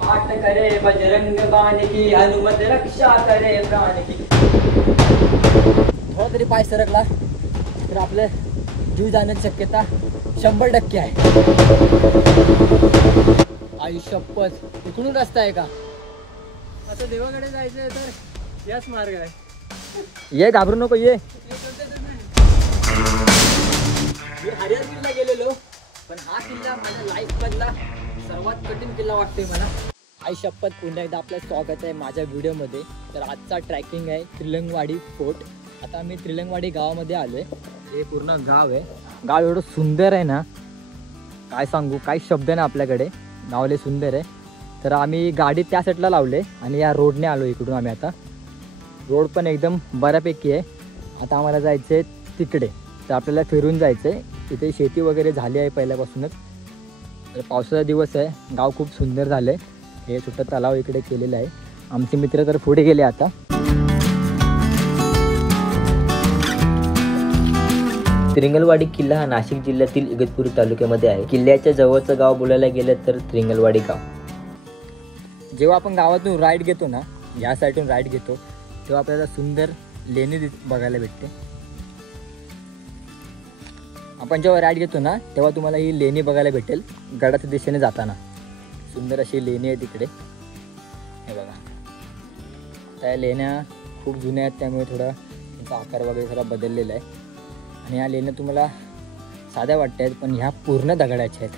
पाठ करे बजरंग बाण की, हनुमत रक्षा करे प्राण की। थोडा तरी पाय सरकला तर आपलं जीव जाण्याची शक्यता 100% आहे। आई शपथ, इकडून रस्ता आहे का? आता देवाकडे जायचं तर याच मार्ग आहे। ये घाबरू नको ये। मी हरिहर किल्ला गेलेलो, पण हा किल्ला माझ्या लाईफ मधला सर्वात कठीण किल्ला वाटतोय मला। आई शपथ, पुन्हा एकदा आपलं स्वागत आहे माझ्या व्हिडिओमध्ये। तर आजचा ट्रॅकिंग आहे त्रिलंगवाडी फोर्ट। आता मी त्रिलंगवाडी गावामध्ये आलोय। हे पूर्ण गाव आहे। गाव एवढं सुंदर आहे ना, काय सांगू, काही शब्द नाही आपल्याकडे। गावले सुंदर आहे। तर आम्ही गाडी त्या साईडला लावले आणि या रोडने आलो इकडून आम्ही। आता रोड पण एकदम बऱ्यापैकी आहे। आता आम्हाला जायचं आहे तिकडे, तर आपल्याला फिरून जायचं आहे। इथे शेती वगैरे झाली आहे पहिल्यापासूनच। तर पावसाचा दिवस आहे, गाव खूप सुंदर झालं आहे। हे छोटं तलाव इकडे केलेलं आहे। आमचे मित्र तर पुढे गेले आता। त्रिंगलवाडी किल्ला हा नाशिक जिल्ह्यातील इगतपुरी तालुक्यामध्ये आहे। किल्ल्याच्या जवळचं गाव बोलायला गेलं तर त्रिंगलवाडी गाव। जेव्हा आपण गावातून राईड घेतो ना, या साईडून राईड घेतो, तेव्हा आपल्याला सुंदर लेणी बघायला भेटते। आपण जेव्हा राईड घेतो ना, तेव्हा तुम्हाला ही लेणी बघायला भेटेल। गडाच्या दिशेने जाताना सुंदर अशी लेणी आहे तिकडे, हे बघा। त्या लेण्या खूप जुन्या आहेत, त्यामुळे थोडा त्यांचा आकार वगैरे थोडा बदललेला आहे। आणि या लेण्या तुम्हाला साध्या वाटत आहेत, पण ह्या पूर्ण दगडाच्या आहेत,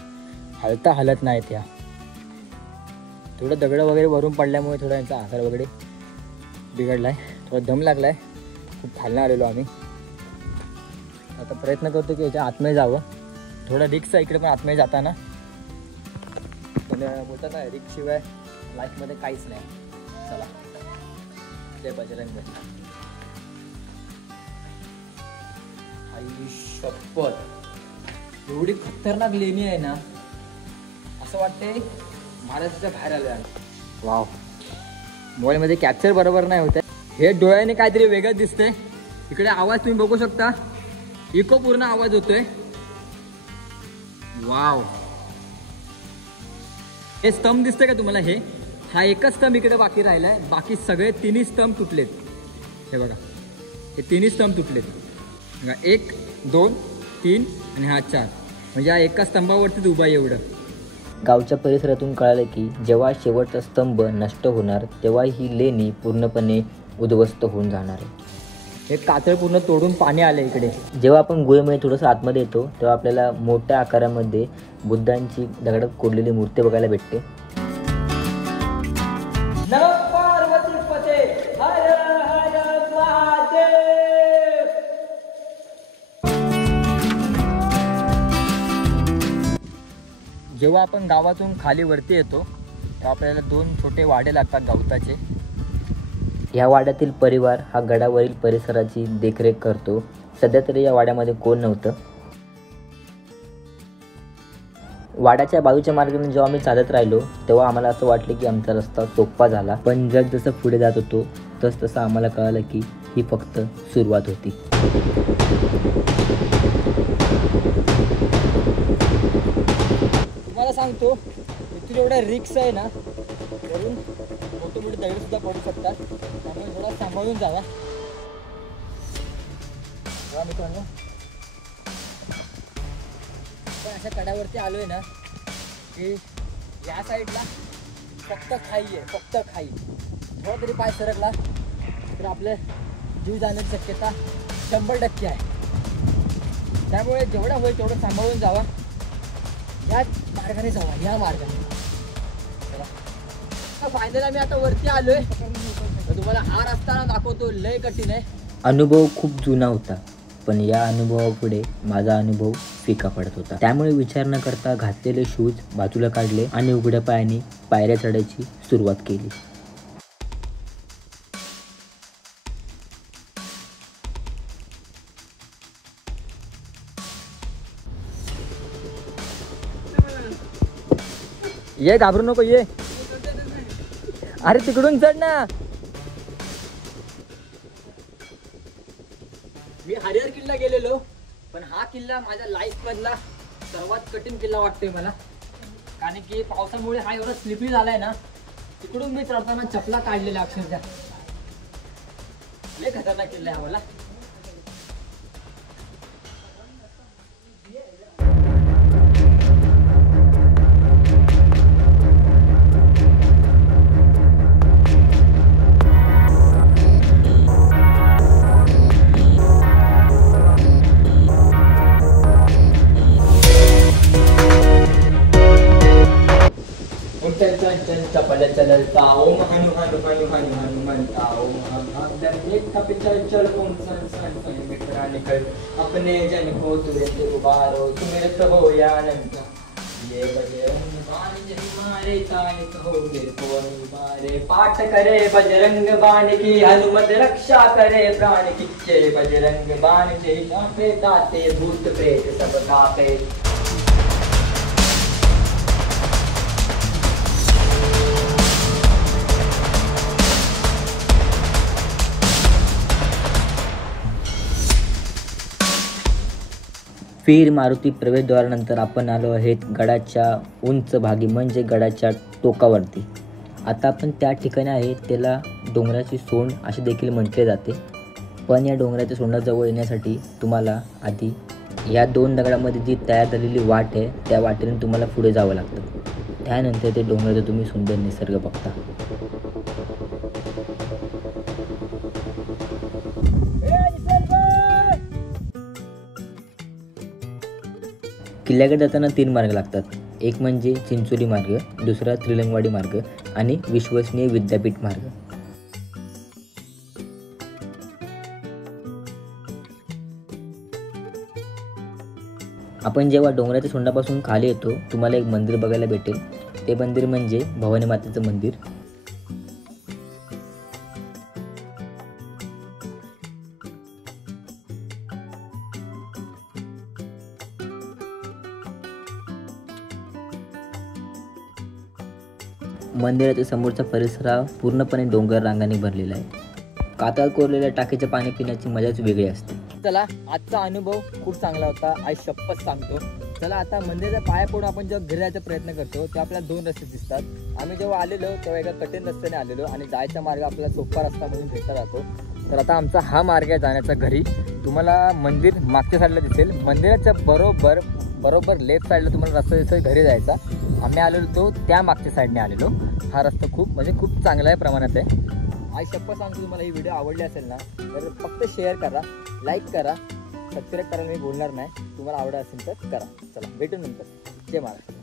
हलत नाहीत ह्या। थोडं दगड वगैरे वरून पडल्यामुळे थोडा यांचा आकार वगैरे बिघडला आहे, थोडा दम लागला आहे। खूप खालनं आलेलो आम्ही। आता प्रयत्न करतो की याच्या आतमध्ये जावं। थोडा रिक्स आहे इकडे पण आतमध्ये जाताना, पण बोलतात ना, रिक्स शिवाय लाईफमध्ये काहीच नाही। चला, जय बजरंग। आई शपथ, एवढी खतरनाक लेणी आहे ना, असं वाटतंय महाराष्ट्राच्या बाहेर आलोय आम्ही। वाव, मोबाईलमध्ये कॅप्चर बरोबर नाही होत आहे। हे डोळ्याने काहीतरी वेगळं दिसतंय। इकडे आवाज तुम्ही बघू शकता, इको पूर्ण आवाज होतोय। वाव, हे स्तंभ दिसतंय का तुम्हाला? हा एकच स्तंभ इकडे बाकी राहिलाय, बाकी सगळे तिन्ही स्तंभ तुटलेत। हे बघा, हे तिन्ही स्तंभ तुटलेत। 1 2 3 आणि हा 4, म्हणजे हा एका स्तंभावरतीच उभा आहे एवढं। गावच्या परिसरातून कळालं की जेव्हा शेवटचा स्तंभ नष्ट होणार, तेव्हा ही लेणी पूर्णपणे उद्ध्वस्त होऊन जाणार आहे। हे कातळ पूर्ण तोडून पाणी आलं इकडे। जेव्हा आपण गुहेमध्ये थोडंसं आतमध्ये येतो, तेव्हा आपल्याला मोठ्या आकारामध्ये बुद्धांची दगडात कोरलेली मूर्ती बघायला भेटते। जेव्हा आपण गावातून खाली वरती येतो, तेव्हा आपल्याला 2 छोटे वाडे लागतात गवताचे। या वाड्यातील परिवार हा गडावरील परिसराची देखरेख करतो। सध्या तरी या वाड्यामध्ये कोण नव्हतं। वाड्याच्या बाजूच्या मार्गाने जेव्हा आम्ही चालत राहिलो, तेव्हा आम्हाला असं वाटलं की आमचा रस्ता सोपा झाला, पण जसं पुढे जात होतो तसं आम्हाला कळालं की ही फक्त सुरुवात होती। तुम्हाला सांगतो, इथून एवढा रिक्स आहे ना, वरून मोठे मोठे दगड सुद्धा पडू शकतात, त्यामुळे थोडा सांभाळून जावा। मित्रांनो, आपण अशा कड्यावरती आलोय ना, की या साईडला फक्त खाई आहे, फक्त खाई। थोडा तरी पाय सरकला तर आपलं जीव जाण्याची शक्यता 100% आहे। त्यामुळे जेवढा होईल तेवढं सांभाळून जावा। याच मार्गाने जावा, या मार्गाने। फायनली आम्ही आता वरती आलोय, तुम्हाला हा रस्ता दाखवतो, लय कठीण आहे। अनुभव खूप जुना होता, पण या अनुभवापुढे माझा अनुभव फिका पडत होता। त्यामुळे विचार न करता घातलेले शूज बाजूला काढले आणि उघड्या पायाने पायऱ्या चढायची सुरुवात केली। ये घाबरू नको ये। अरे तिकडून चढ ना। मी हरिहर किल्ला गेलेलो, पण हा किल्ला माझ्या लाईफ मधला सर्वात कठीण किल्ला वाटतोय मला। कारण की पावसामुळे हा एवढा स्लिपी झालाय ना, तिकडून मी चढताना चपला काढलेल्या अक्षरशः. लय खतरनाक किल्ला आहे आम्हाला. चपल चलता ओम हनु हनु हनु हनु हनुमंता ओम चल चल ओम सन सन सन मित्रा निकल अपने जन को तुरंत उबारो सुमिरत हो या अनंत. ये बजरंग बाण जहि मारे तानिक हो निर्भो मारे. पाठ करे बजरंग बाण की हनुमत रक्षा करे प्राण की. जय बजरंग बाण जय शापे ताते भूत प्रेत सब कापे. वीर मारुती प्रवेशद्वारानंतर आपण आलो आहेत गडाच्या उंच भागी म्हणजे गडाच्या टोकावरती. आता आपण त्या ठिकाणी आहे, त्याला डोंगराची सोंड असे देखील म्हटले जाते. पण या डोंगराच्या सोंडाजवळ येण्यासाठी तुम्हाला आधी या 2 दगडामध्ये जी तयार झालेली वाट आहे त्या वाटेने तुम्हाला पुढे जावं लागतं. त्यानंतर ते डोंगराचा तुम्ही सुंदर निसर्ग बघता. किल्ल्याकडे जाताना 3 मार्ग लागतात. एक म्हणजे चिंचोली मार्ग, दुसरा त्रिलंगवाडी मार्ग आणि विश्वसनीय विद्यापीठ मार्ग. आपण जेव्हा डोंगराच्या सोंडापासून खाली येतो तुम्हाला एक मंदिर बघायला भेटेल. ते मंदिर म्हणजे भवानी मातेचं मंदिर. मंदिराच्या समोरचा परिसर हा पूर्णपणे डोंगर रांगांनी भरलेला आहे. कातळ कोरलेल्या टाकीचे पाणी पिण्याची मजाच वेगळी असते. चला, आजचा अनुभव खूप चांगला होता, आई शपथ सांगतो. चला आता मंदिराच्या पाया पडून आपण जेव्हा घरी जायचा प्रयत्न करतो तेव्हा आपल्याला 2 रस्ते दिसतात. आम्ही जेव्हा आलेलो तेव्हा एका कठीण रस्त्याने आलेलो आणि जायचा मार्ग आपल्याला सोपा रस्ता म्हणून भेटला जातो. तर आता आमचा हा मार्ग आहे जाण्याचा घरी. तुम्हाला मंदिर मागच्या साईडला दिसेल. मंदिराच्या बरोबर लेफ्ट साईडला तुम्हाला रस्ता दिसेल घरी जायचा. आम्ही आलेलो तो त्या मागच्या साईडने आलेलो. हा रस्ता खूप चांगला आहे, प्रमाणात आहे. आई शपथ सांगतो, तुम्हाला ही व्हिडिओ आवडली असेल ना तर फक्त शेअर करा, लाईक करा, सबस्क्राईब करायला मी बोलणार नाही. तुम्हाला आवडत असेल तर करा. चला भेटू नंतर. जय महाराष्ट्र.